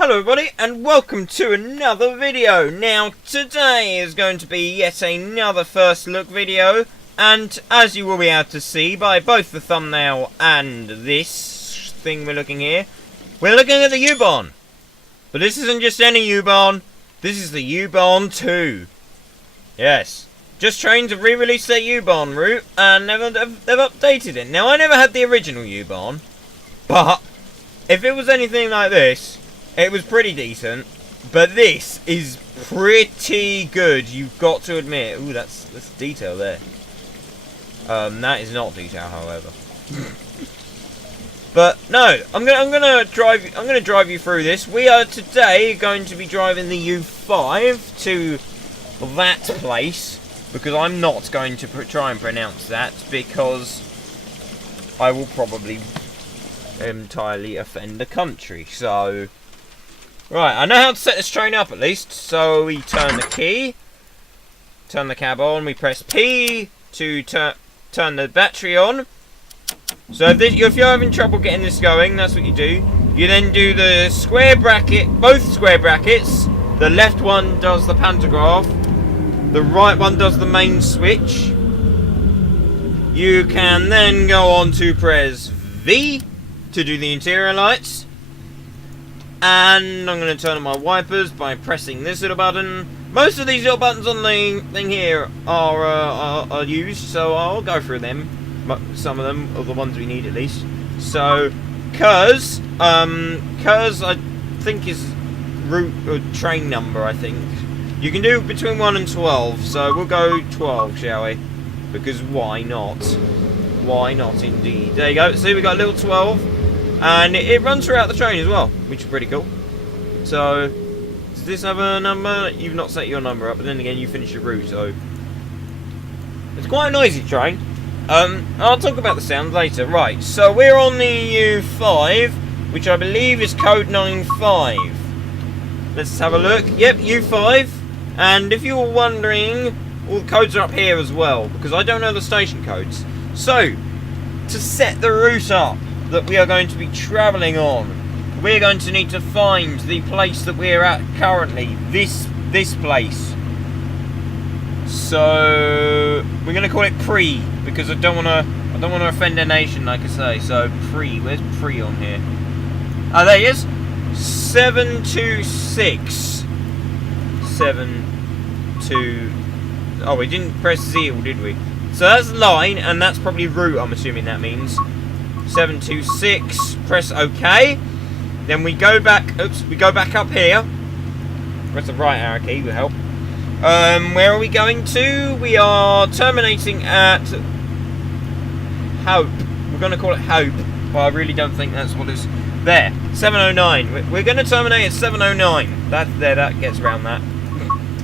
Hello everybody and welcome to another video. Now today is going to be yet another first look video, and as you will be able to see by both the thumbnail and this thing we're looking here, we're looking at the U-Bahn. But this isn't just any U-Bahn, this is the U-Bahn 2. Yes, just trying to re-release their U-Bahn route and they've updated it. Now I never had the original U-Bahn, but if it was anything like this, it was pretty decent, but this is pretty good, you've got to admit. Ooh, that's detail there. That is not detail, however. But no, I'm gonna drive you through this. We are today going to be driving the U5 to that place, because I'm not going to try and pronounce that, because I will probably entirely offend the country. So right, I know how to set this train up at least. So we turn the key, turn the cab on, we press P to turn the battery on. So if you're having trouble getting this going, that's what you do. You then do the square bracket, both square brackets. The left one does the pantograph, the right one does the main switch. You can then go on to press V to do the interior lights. And I'm going to turn on my wipers by pressing this little button. Most of these little buttons on the thing here are used, so I'll go through them. Some of them are the ones we need at least. So, cause I think is route or train number. I think you can do between 1 and 12. So we'll go 12, shall we? Because why not? Why not, indeed? There you go. See, we got a little 12. And it runs throughout the train as well, which is pretty cool. So, does this have a number? You've not set your number up, but then again, you finished your route, so it's quite a noisy train. I'll talk about the sound later. Right, so we're on the U5, which I believe is code 95. Let's have a look. Yep, U5. And if you were wondering, all the codes are up here as well, because I don't know the station codes. So, to set the route up that we are going to be travelling on, we're going to need to find the place that we're at currently. This place. So we're going to call it Pre, because I don't want to offend a nation, like I say. So Pre, where's Pre on here? Oh, there he is. 726. 72. Oh, we didn't press Zeal, did we? So that's line, and that's probably route. I'm assuming that means 726. Press OK. Then we go back. Oops, we go back up here. Press the right arrow key will help. Where are we going to? We are terminating at Hope. We're going to call it Hope, but I really don't think that's what it's there. 709. We're going to terminate at 709. That gets around that.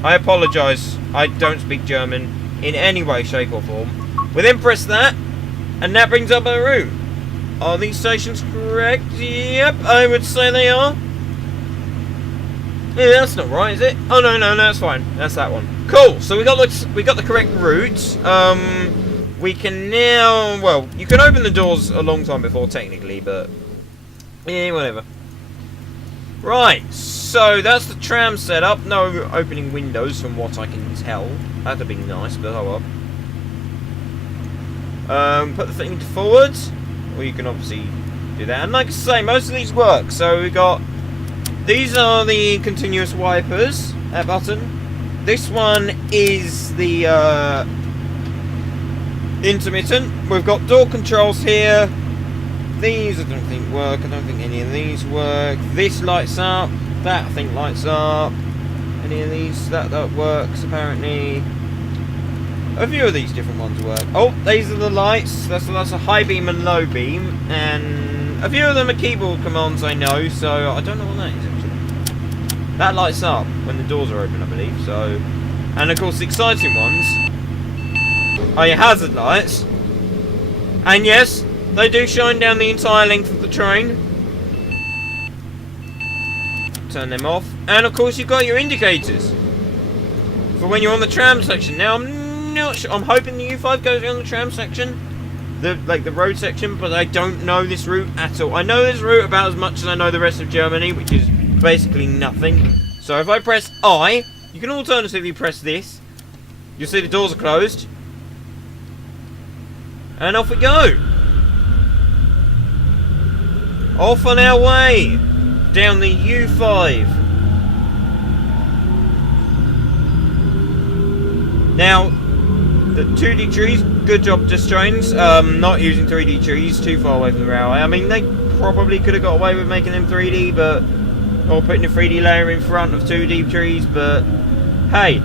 I apologise. I don't speak German in any way, shape, or form. We then press that, and that brings up our route. Are these stations correct? Yep, I would say they are. Yeah, that's not right, is it? Oh no, that's fine. That's that one. Cool. So we got the correct route. We can now. Well, you can open the doors a long time before, technically, but yeah, whatever. Right. So that's the tram setup. No opening windows, from what I can tell. That'd be nice, but oh well. Put the thing to forwards. Well, you can obviously do that, and like I say, most of these work. So we got, these are the continuous wipers, that button. This one is the intermittent. We've got door controls here. These I don't think work. I don't think any of these work. This lights up. That I think lights up. Any of these that works apparently. A few of these different ones work. Oh, these are the lights. That's a high beam and low beam, and a few of them are keyboard commands, I know. So I don't know what that is actually. That lights up when the doors are open, I believe. So, and of course the exciting ones are your hazard lights. And yes, they do shine down the entire length of the train. Turn them off, and of course you've got your indicators for when you're on the tram section. Now I'm hoping the U5 goes on the tram section, the road section, but I don't know this route at all. I know this route about as much as I know the rest of Germany, which is basically nothing. So if I press I, you can alternatively press this. You'll see the doors are closed. And off we go. Off on our way. Down the U5. Now, the 2D trees, good job just trains. Not using 3D trees too far away from the railway. I mean, they probably could have got away with making them 3D, but... or putting a 3D layer in front of 2D trees, but... hey.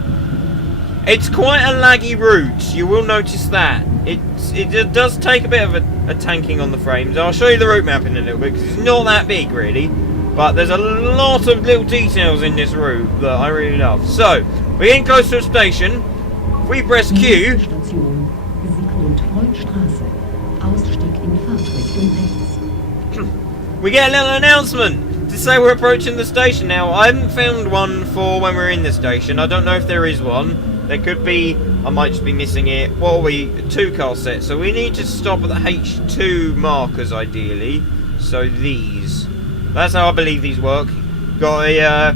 It's quite a laggy route, you will notice that. It does take a bit of a tanking on the frames. I'll show you the route map in a little bit, because it's not that big, really. But there's a lot of little details in this route that I really love. So, we're getting close to a station. If we press Q... we get a little announcement to say we're approaching the station. Now, I haven't found one for when we're in the station. I don't know if there is one. There could be. I might just be missing it. What are we? A 2-car set. So we need to stop at the H2 markers, ideally. So these. That's how I believe these work. Got a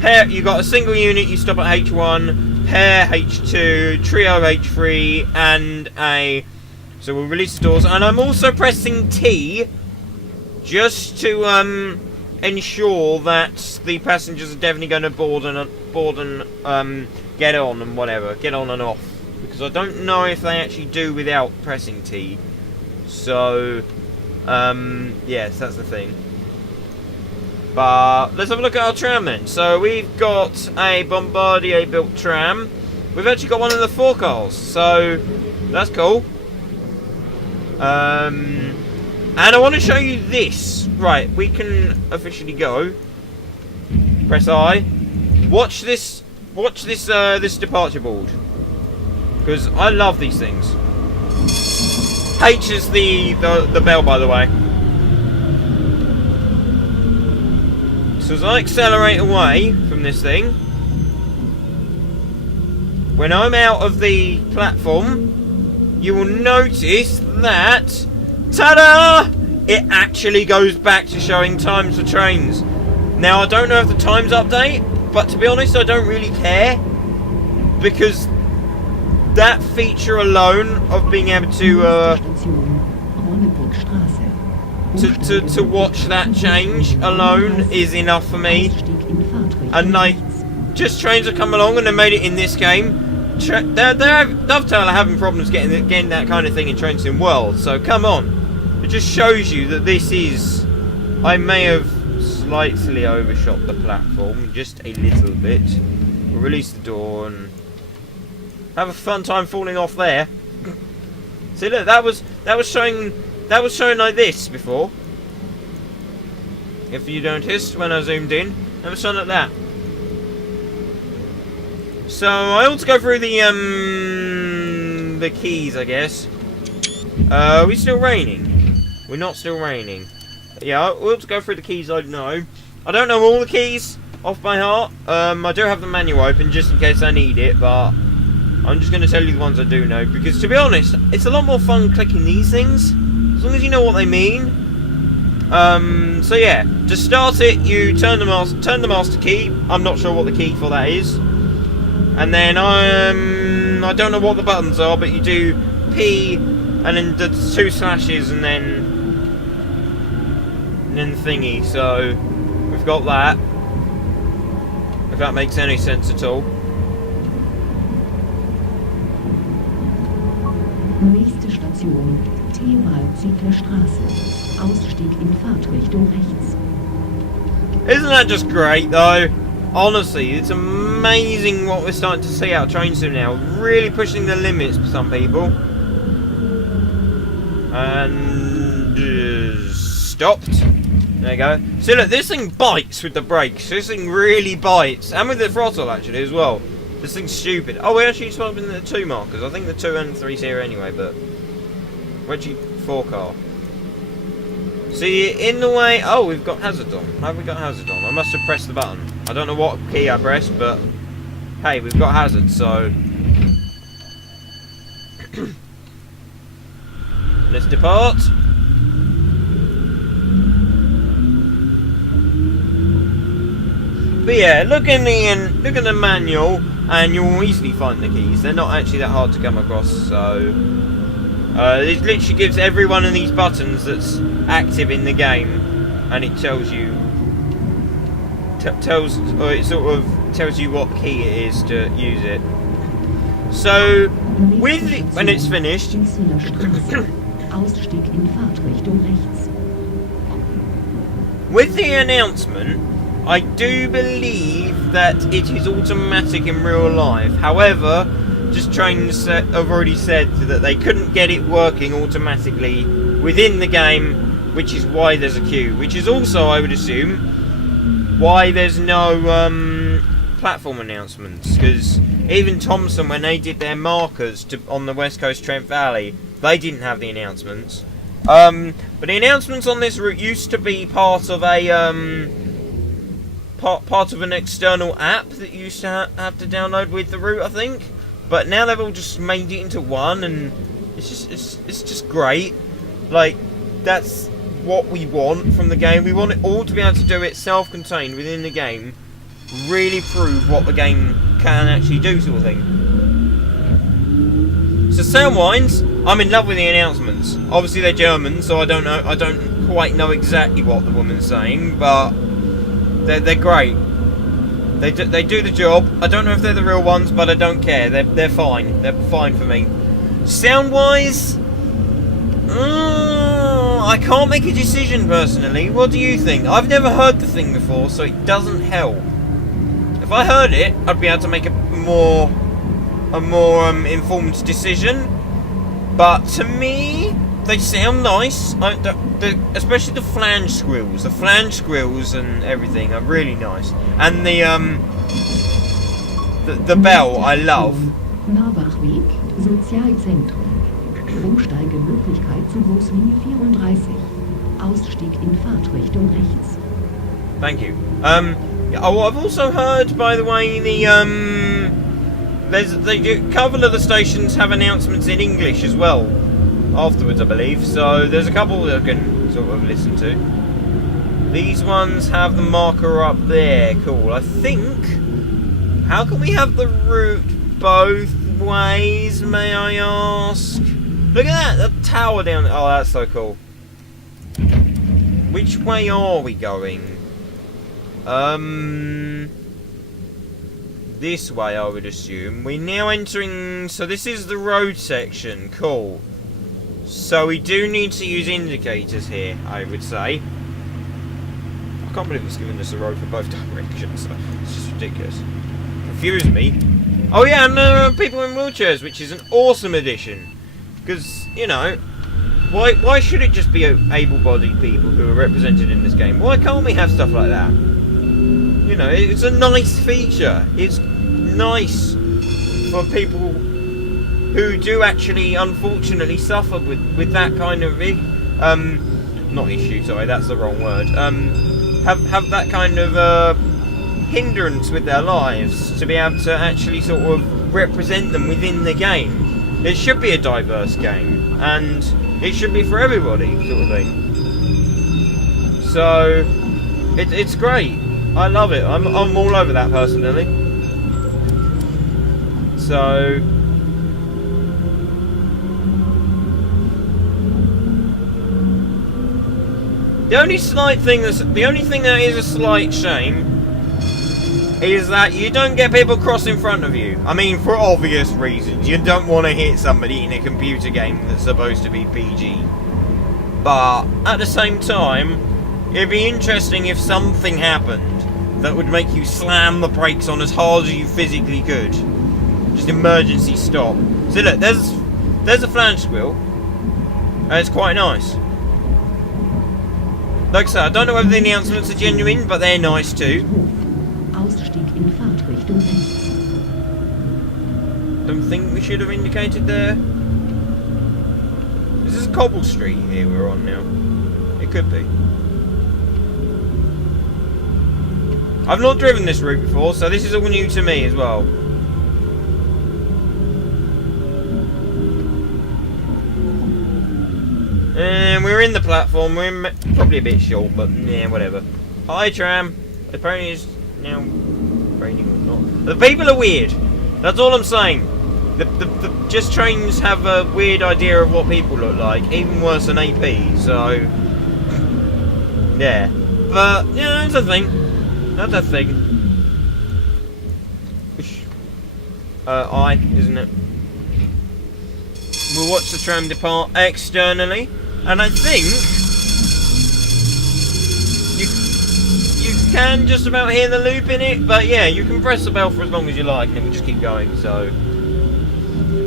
pair. You got a single unit. You stop at H1. Pair H2. Trio H3. And a. So we'll release the doors. And I'm also pressing T. Just to ensure that the passengers are definitely going to board and get on and whatever, get on and off, because I don't know if they actually do without pressing T. So yes, that's the thing. But let's have a look at our tram then. So we've got a Bombardier built tram. We've actually got one of the 4 cars, so that's cool. And I want to show you this. Right, we can officially go. Press I. Watch this this departure board. Because I love these things. H is the bell, by the way. So as I accelerate away from this thing, when I'm out of the platform, you will notice that, ta-da! It actually goes back to showing times for trains. Now, I don't know if the times update, but to be honest, I don't really care, because that feature alone of being able to watch that change alone is enough for me. And like, just trains have come along and they made it in this game. Dovetail are having problems getting that kind of thing in Train Sim World, so come on. It just shows you that this is... I may have slightly overshot the platform, just a little bit. We'll release the door and have a fun time falling off there. See, look, that was showing like this before. If you noticed when I zoomed in, that was showing like that. So I ought to go through the keys, I guess. Are we still raining? We're not still raining. Yeah, we'll just go through the keys I know. I don't know all the keys off by heart. I do have the manual open just in case I need it, but I'm just going to tell you the ones I do know, because to be honest, it's a lot more fun clicking these things, as long as you know what they mean. So yeah, to start it, you turn the master key. I'm not sure what the key for that is. And then I don't know what the buttons are, but you do P and then the 2 slashes and then the thingy. So we've got that, if that makes any sense at all. Nächste Station, Theobald-Ziegler-Straße. Ausstieg in Fahrtrichtung rechts. Isn't that just great though? Honestly, it's amazing what we're starting to see out of Train Sim now. Really pushing the limits for some people. And stopped. There you go. See, look, this thing bites with the brakes. This thing really bites, and with the throttle actually as well. This thing's stupid. Oh, we're actually swapping the 2 markers. I think the 2 and 3's here anyway, but where'd you 4 car? See, in the way... Oh, we've got hazard on. How have we got hazard on? I must have pressed the button. I don't know what key I pressed, but hey, we've got hazard, so let's depart. But yeah, look at the manual, and you'll easily find the keys. They're not actually that hard to come across. So it literally gives every one of these buttons that's active in the game, and it tells you, or it sort of tells you what key it is to use it. So when it's finished. Ausstieg in Fahrtrichtung rechts. With the announcement, I do believe that it is automatic in real life. However, just trains have already said that they couldn't get it working automatically within the game, which is why there's a queue. Which is also, I would assume, why there's no platform announcements. Because even Thomson, when they did their markers on the West Coast Trent Valley, they didn't have the announcements. But the announcements on this route used to be part of a part of an external app that you used to have to download with the route, I think. But now they've all just made it into one, and it's just great. Like, that's what we want from the game. We want it all to be able to do it self-contained within the game. Really prove what the game can actually do, sort of thing. So sound-wise, I'm in love with the announcements. Obviously they're German, so I don't quite know exactly what the woman's saying, but they're great. They do the job. I don't know if they're the real ones, but I don't care. They're fine. They're fine for me. Sound-wise, I can't make a decision personally. What do you think? I've never heard the thing before, so it doesn't help. If I heard it, I'd be able to make a more informed decision. But to me, they sound nice. Especially the flange squeals. The flange squeals and everything are really nice. And the bell, I love. Marbachweg, Sozialzentrum. Umsteigemöglichkeit zu Buslinie 34. Ausstieg in Fahrtrichtung rechts. Thank you. I've also heard, by the way, a couple of the stations have announcements in English as well afterwards, I believe. So there's a couple that I can sort of listen to. These ones have the marker up there. Cool. I think. How can we have the route both ways, may I ask? Look at that, the tower down there. Oh, that's so cool. Which way are we going? This way, I would assume. We're now entering... So this is the road section. Cool. So we do need to use indicators here, I would say. I can't believe it's giving us a road for both directions. It's just ridiculous. Confused me. Oh yeah, and people in wheelchairs, which is an awesome addition. Because, you know, why should it just be able-bodied people who are represented in this game? Why can't we have stuff like that? You know, it's a nice feature. It's nice for people who do actually, unfortunately, suffer with that kind of not issue. Sorry, that's the wrong word. Have that kind of hindrance with their lives to be able to actually sort of represent them within the game. It should be a diverse game, and it should be for everybody, sort of thing. So it's great. I love it. I'm all over that personally. So the only thing that is a slight shame is that you don't get people cross in front of you. I mean, for obvious reasons. You don't want to hit somebody in a computer game that's supposed to be PG. But at the same time, it'd be interesting if something happened that would make you slam the brakes on as hard as you physically could. Just emergency stop. So look, there's a flange squeal. And it's quite nice. Like I said, I don't know whether the announcements are genuine, but they're nice too. Ausstieg in Fahrtrichtung rechts. Don't think we should have indicated there. Is this a cobble street here we're on now? It could be. I've not driven this route before, so this is all new to me as well. And we're in the platform. We're probably a bit short, but yeah, whatever. Hi, Tram. Apparently it's now raining or not. The people are weird. That's all I'm saying. The just trains have a weird idea of what people look like, even worse than AP. So yeah, but yeah, that's a thing. That's a thing. Isn't it? We'll watch the tram depart externally, and I think you can just about hear the loop in it, but yeah, you can press the bell for as long as you like, and it will just keep going. So,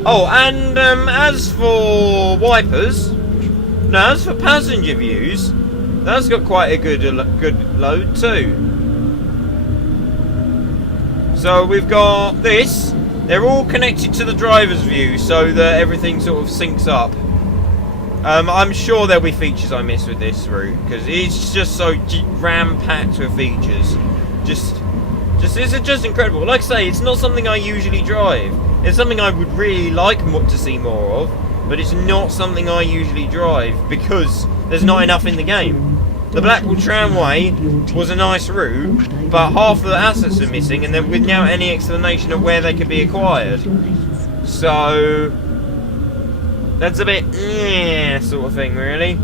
oh, and as for wipers, no, as for passenger views, that's got quite a good load too. So we've got this. They're all connected to the driver's view so that everything sort of syncs up. I'm sure there'll be features I miss with this route because it's just so ram-packed with features. It's just incredible. Like I say, it's not something I usually drive. It's something I would really like to see more of, but it's not something I usually drive because there's not enough in the game. The Blackpool Tramway was a nice route, but half the assets are missing, and then without any explanation of where they could be acquired. So that's a bit sort of thing, really.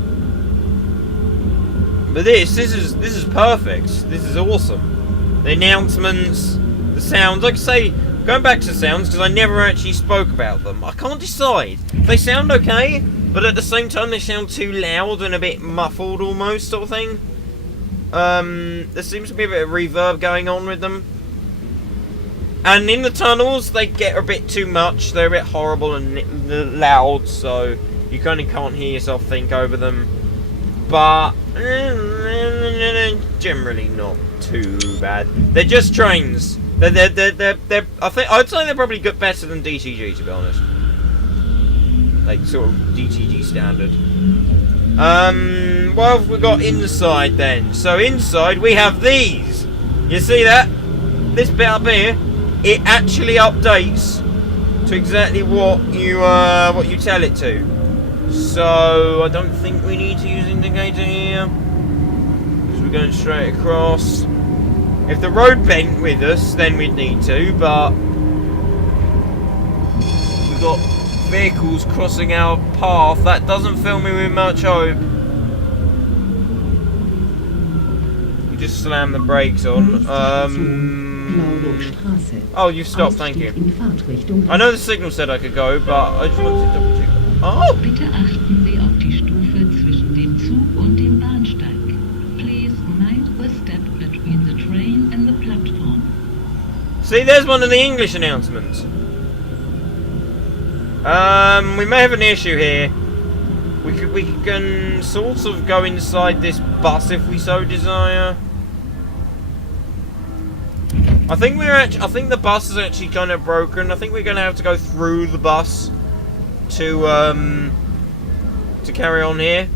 But this is perfect. This is awesome. The announcements, the sounds. Like I say, going back to sounds because I never actually spoke about them. I can't decide. They sound okay, but at the same time they sound too loud and a bit muffled almost, sort of thing. There seems to be a bit of reverb going on with them. And in the tunnels, they get a bit too much. They're a bit horrible and loud, so you kind of can't hear yourself think over them. But generally not too bad. They're just trains. I'd say they're probably better than DTG, to be honest. Like sort of DTG standard. What have we got inside then? So inside we have these. You see that? This bit up here, it actually updates to exactly what you tell it to. So I don't think we need to use indicator here. Because we're going straight across. If the road bent with us, then we'd need to, but we've got vehicles crossing our path. That doesn't fill me with much hope. You just slam the brakes on. Oh, you've stopped, thank you. I know the signal said I could go, but I just wanted to double check. Oh! Bitte achten Sie auf die Stufe zwischen dem Zug und dem Bahnsteig. Please mind the step between the train and the platform. See, there's one of the English announcements. We may have an issue here. We can sort of go inside this bus if we so desire. I think the bus is actually kind of broken. I think we're going to have to go through the bus to carry on here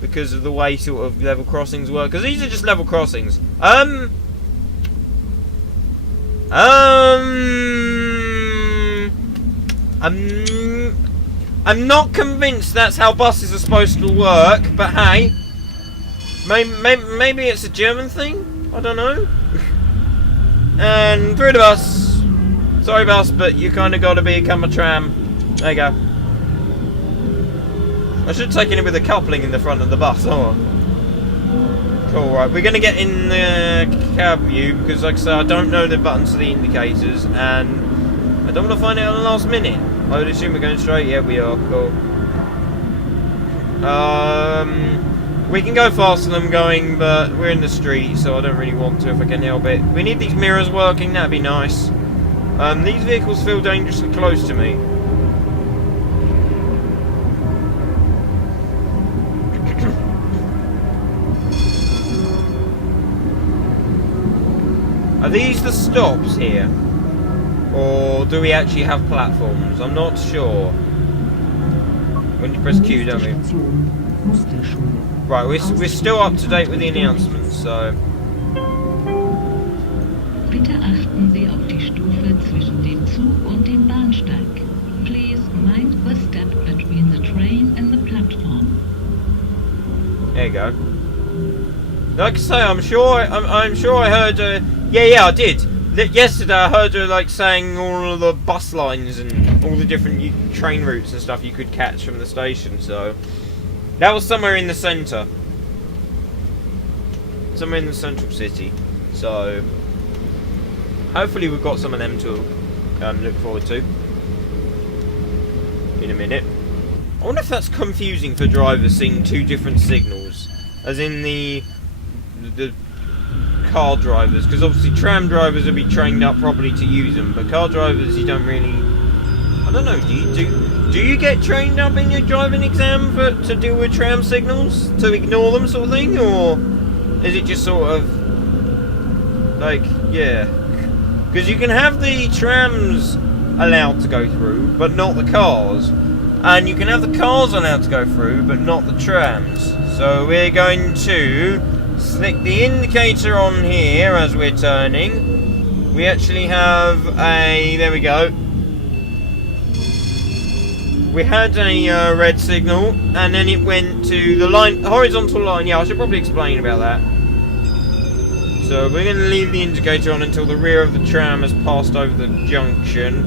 because of the way sort of level crossings work. Because these are just level crossings. I'm not convinced that's how buses are supposed to work, but hey, maybe it's a German thing. I don't know. And through the bus. Sorry, bus, but you kind of got to become a tram. There you go. I should have taken it with a coupling in the front of the bus. Oh. Cool, right. We're going to get in the cab view because, like I said, I don't know the buttons to the indicators, and I don't want to find out at the last minute. I would assume we're going straight. Yeah, we are. Cool. We can go faster than I'm going, but we're in the street, so I don't really want to if I can help it. We need these mirrors working. That'd be nice. These vehicles feel dangerously close to me. Are these the stops here? Or do we actually have platforms? I'm not sure. When you press Q, don't we? Right, we're still up to date with the announcements, so... Bitte achten Sie auf die Stufe zwischen dem Zug und dem Bahnsteig. Please mind the step between the train and the platform. There you go. Like I say, I'm sure I heard Yeah, I did. Yesterday I heard her like saying all of the bus lines and all the different train routes and stuff you could catch from the station. So that was somewhere in the centre, somewhere in the central city. So hopefully we've got some of them to look forward to in a minute. I wonder if that's confusing for drivers seeing two different signals, as in the car drivers, because obviously tram drivers will be trained up properly to use them, but car drivers you don't really. I don't know. Do you get trained up in your driving exam to deal with tram signals, to ignore them, sort of thing, or is it just sort of like yeah? Because you can have the trams allowed to go through, but not the cars, and you can have the cars allowed to go through, but not the trams. So we're going to flick the indicator on here as we're turning. We actually have a... there we go. We had a red signal, and then it went to the line, horizontal line. Yeah, I should probably explain about that. So we're going to leave the indicator on until the rear of the tram has passed over the junction.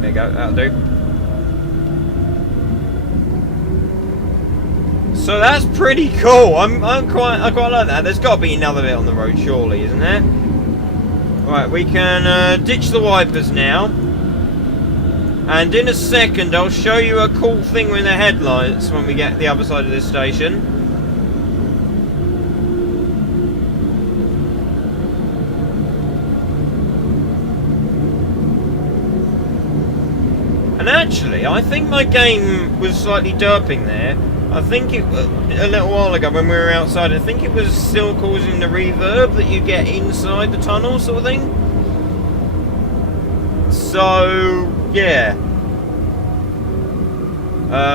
There you go, that'll do. So that's pretty cool. I quite like that. There's got to be another bit on the road, surely, isn't there? Right, we can ditch the wipers now. And in a second, I'll show you a cool thing with the headlights when we get to the other side of this station. And actually, I think my game was slightly derping there. I think it a little while ago when we were outside, I think it was still causing the reverb that you get inside the tunnel, sort of thing. So yeah,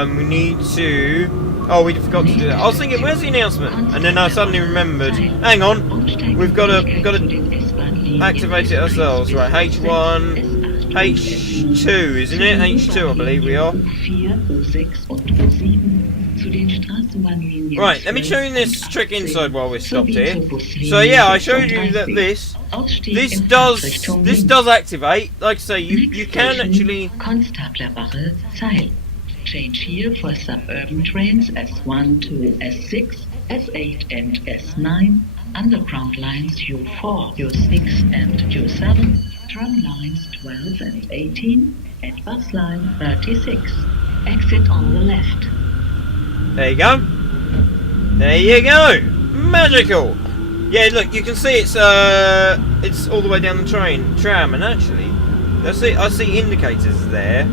we need to. Oh, we forgot to do that. I was thinking, where's the announcement? And then I suddenly remembered. Hang on, we've got to activate it ourselves. Right, H1, H2, isn't it? H2, I believe we are. Right, let me show you this trick inside while we're stopped here. So yeah, I showed you that this does activate. Like I say, you can actually change here for suburban trains S1 to S6, S8 and S9, underground lines U4, U6 and U7, tram lines 12 and 18, and bus line 36. Exit on the left. There you go. There you go. Magical. Yeah, look, you can see it's all the way down the tram, and actually, I see indicators there.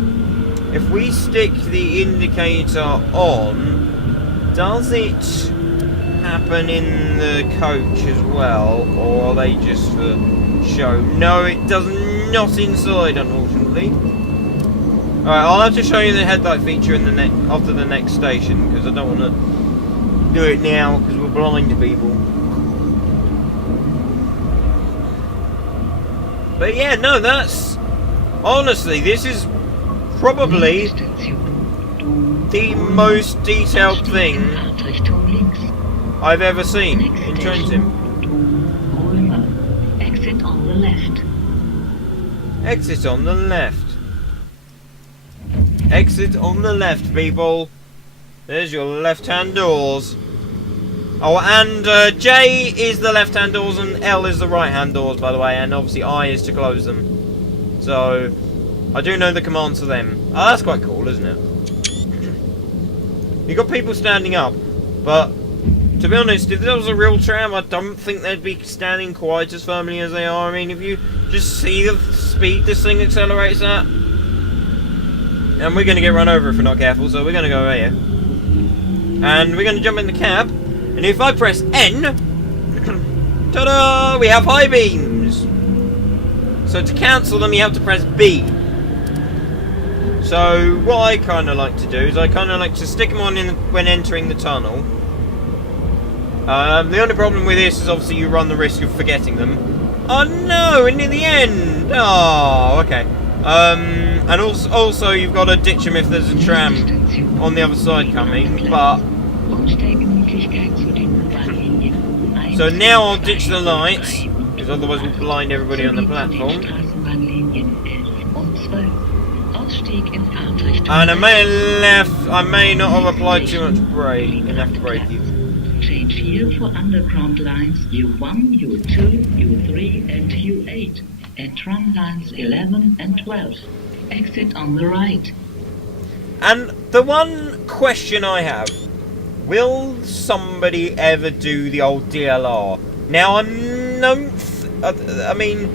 If we stick the indicator on, does it happen in the coach as well, or are they just for show? No, it does not inside, unfortunately. Alright, I'll have to show you the headlight feature in the after the next station, because I don't want to do it now because we're blind to people. But yeah, no, that's honestly, this is probably the most detailed thing I've ever seen in train sim. Exit on the left. Exit on the left. Exit on the left, people. There's your left-hand doors. Oh, and J is the left-hand doors and L is the right-hand doors, by the way, and obviously I is to close them. So I do know the commands for them. Oh, that's quite cool, isn't it? You got people standing up, but to be honest, if there was a real tram, I don't think they'd be standing quite as firmly as they are. I mean, if you just see the speed this thing accelerates at, and we're going to get run over if we're not careful, so we're going to go over here, and we're going to jump in the cab, and if I press N, ta-da, we have high beams. So to cancel them, you have to press B. So what I kind of like to do is I kind of like to stick them on when entering the tunnel. The only problem with this is obviously you run the risk of forgetting them. Oh no, and in the end! Oh, okay. And also you've got to ditch them if there's a tram on the other side coming, but Gültigkeit zu den U-Bahn-Linien 1, So now I'll ditch the 2, lights, 3 because otherwise we'll blind everybody on the platform. Straßenbahnlinien 11 und 12. Ausstieg in Fahrtrichtung. And I may not have applied too much brake, enough braking. Change here for underground lines U1, U2, U3 and U8 and tram lines 11 and 12. Exit on the right. And the one question I have, will somebody ever do the old DLR? Now I mean,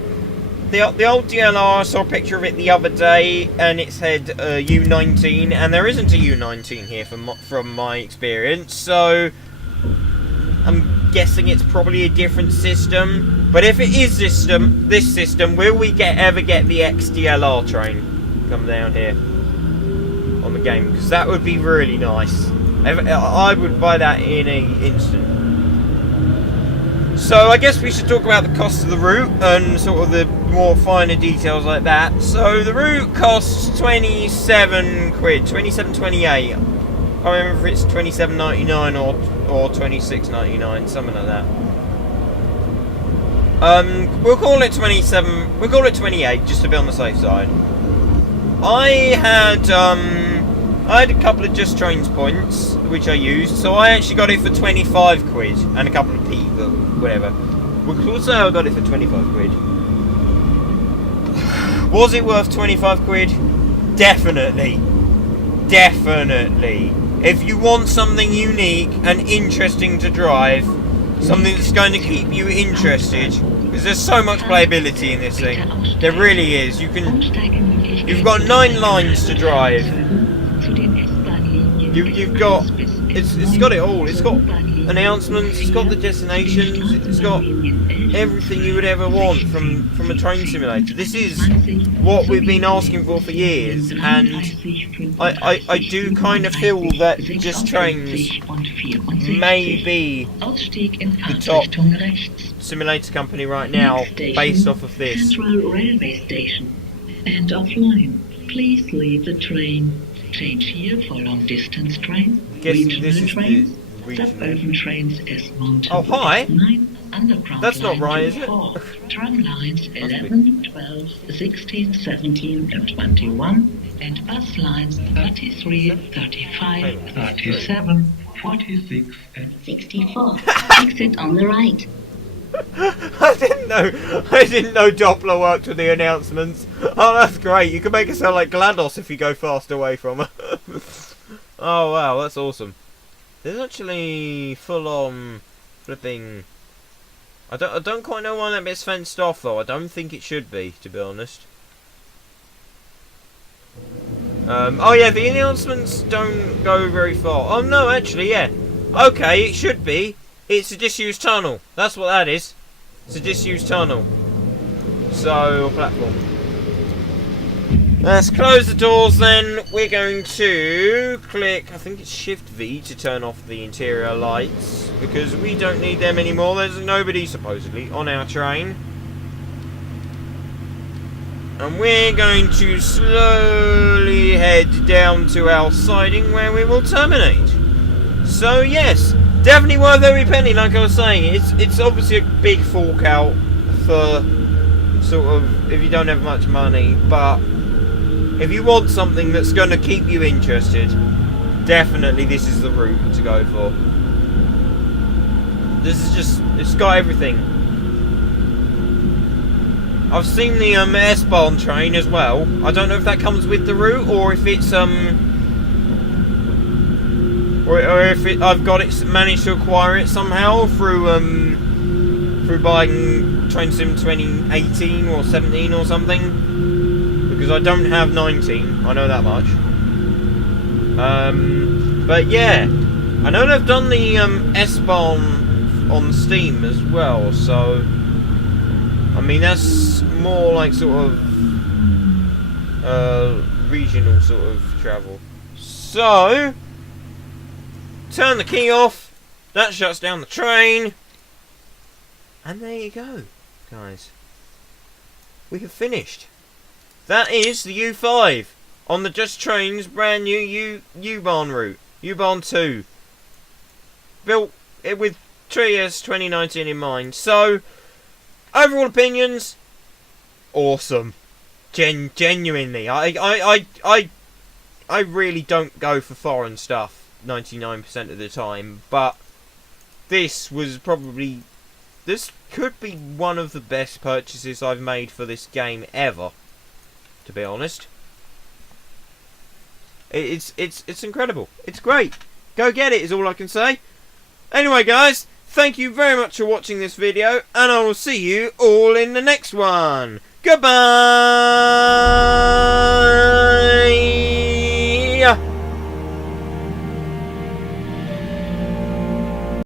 the old DLR, I saw a picture of it the other day, and it said U19, and there isn't a U19 here from my experience, so I'm guessing it's probably a different system. But if it is this system, will we ever get the XDLR train come down here on the game? Because that would be really nice. I would buy that in an instant. So I guess we should talk about the cost of the route and sort of the more finer details like that. So the route costs 27 quid, 27.28. I can't remember if it's 27.99 or 26.99, something like that. We'll call it 27. We'll call it 28 just to be on the safe side. I had a couple of Just Trains points which I used, so I actually got it for 25 quid and a couple of p, but whatever. We'll say I got it for 25 quid. Was it worth 25 quid? Definitely. Definitely. If you want something unique and interesting to drive, something that's going to keep you interested, because there's so much playability in this thing. There really is. You've got 9 lines to drive. You've got it's got it all. It's got announcements, it's got the destinations, it's got everything you would ever want from a train simulator. This is what we've been asking for years, and I do kind of feel that Just Trains may be the top simulator company right now based off of this. Central Railway Station. And offline. Please leave the train. Change here for long distance trains, regional trains, suburban trains S1 to S9, underground That's not right, is it? 4, tram lines 11, 12, 16, 17 and 21, and bus lines 33, 35, 37, 46 and 64. Exit on the right. I didn't know Doppler worked with the announcements. Oh, that's great. You can make it sound like GLaDOS if you go fast away from her. Oh wow, that's awesome. There's actually full on flipping. I don't quite know why that bit's fenced off though. I don't think it should be, to be honest. Oh yeah, the announcements don't go very far. Oh no, actually, yeah. Okay, it should be. It's a disused tunnel. That's what that is. It's a disused tunnel. So, platform. Let's close the doors then. We're going to click, I think it's Shift V to turn off the interior lights, because we don't need them anymore. There's nobody, supposedly, on our train. And we're going to slowly head down to our siding where we will terminate. So, yes. Definitely worth every penny, like I was saying. It's obviously a big fork out for sort of if you don't have much money, but if you want something that's going to keep you interested, definitely this is the route to go for. This is just, it's got everything. I've seen the S-Bahn train as well. I don't know if that comes with the route or if it's or if I've got it, managed to acquire it somehow through buying Train Sim 2018 or 17 or something, because I don't have 19. I know that much. But yeah, I know they've done the S-Bahn on Steam as well. So I mean that's more like sort of regional sort of travel. So. Turn the key off, that shuts down the train, and there you go, guys. We have finished. That is the U5 on the Just Trains brand new U-Bahn route, U-Bahn 2. built it with Trias 2019 in mind. So, overall opinions, awesome. Genuinely, I really don't go for foreign stuff 99% of the time, but this could be one of the best purchases I've made for this game ever, to be honest. It's incredible. It's great. Go get it is all I can say. Anyway, guys, thank you very much for watching this video, and I will see you all in the next one. Goodbye!